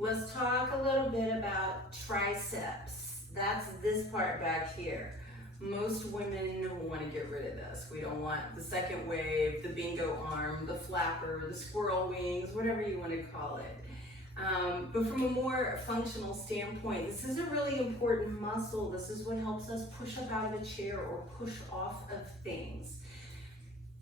Let's talk a little bit about triceps. That's this part back here. Most women want to get rid of this. We don't want the second wave, the bingo arm, the flapper, the squirrel wings, whatever you want to call it. But from a more functional standpoint, this is a really important muscle. This is what helps us push up out of a chair or push off of things.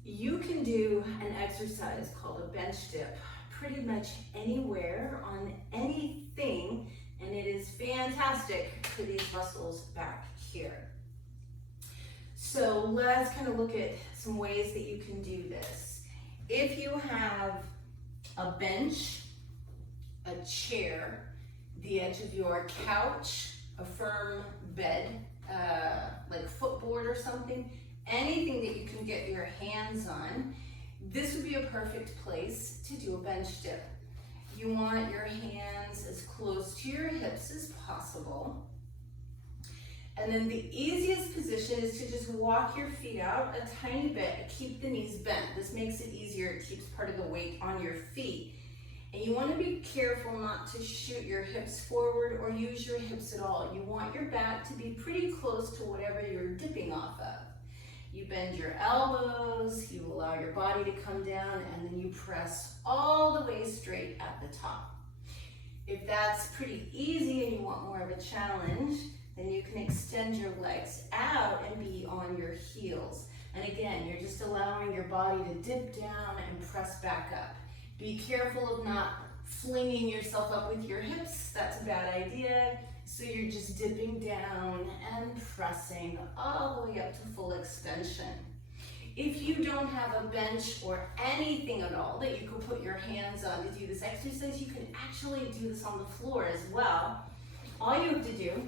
You can do an exercise called a bench dip pretty much anywhere on anything, and it is fantastic for these muscles back here. So let's kind of look at some ways that you can do this. If you have a bench, a chair, the edge of your couch, a firm bed, like footboard or something, anything that you can get your hands on, this would be a perfect place to do a bench dip. You want your hands as close to your hips as possible. And then the easiest position is to just walk your feet out a tiny bit and keep the knees bent. This makes it easier. It keeps part of the weight on your feet. And you want to be careful not to shoot your hips forward or use your hips at all. You want your back to be pretty close to whatever you're dipping off of. You bend your elbows, you allow your body to come down, and then you press all the way straight at the top. If that's pretty easy and you want more of a challenge, then you can extend your legs out and be on your heels. And again, you're just allowing your body to dip down and press back up. Be careful of not flinging yourself up with your hips. That's a bad idea. So you're just dipping down and pressing all the way up to full extension. If you don't have a bench or anything at all that you could put your hands on to do this exercise, you can actually do this on the floor as well. All you have to do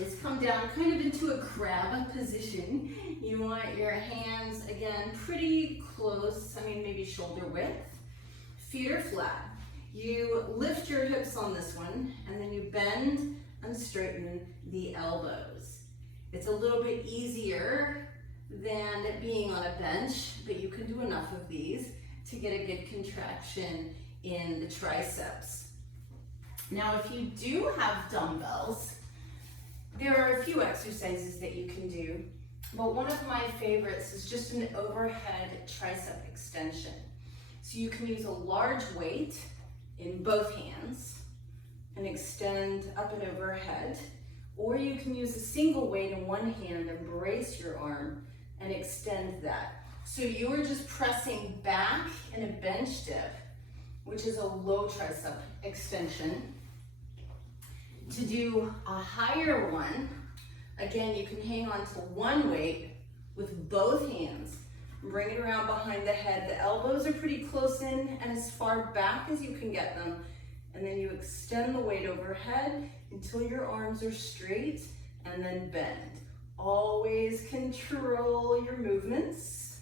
is come down kind of into a crab position. You want your hands, again, pretty close, maybe shoulder width. Feet are flat. You lift your hips on this one, and then you bend and straighten the elbows. It's a little bit easier than being on a bench, but you can do enough of these to get a good contraction in the triceps. Now, if you do have dumbbells, there are a few exercises that you can do, but one of my favorites is just an overhead tricep extension. So you can use a large weight in both hands and extend up and overhead, or you can use a single weight in one hand and brace your arm and extend that. So you're just pressing back in a bench dip, which is a low tricep extension. To do a higher one, again, you can hang on to one weight with both hands. Bring it around behind the head. The elbows are pretty close in and as far back as you can get them. And then you extend the weight overhead until your arms are straight and then bend. Always control your movements.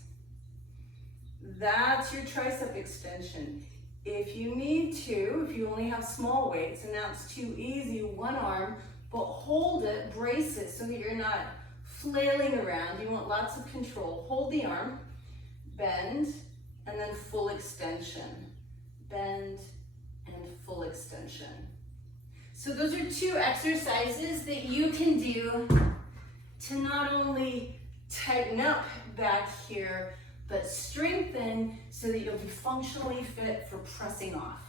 That's your tricep extension. If you need to, if you only have small weights and that's too easy, one arm, but hold it, brace it so that you're not flailing around. You want lots of control. Hold the arm, bend, and then full extension. Bend and full extension. So those are two exercises that you can do to not only tighten up back here, but strengthen so that you'll be functionally fit for pressing off.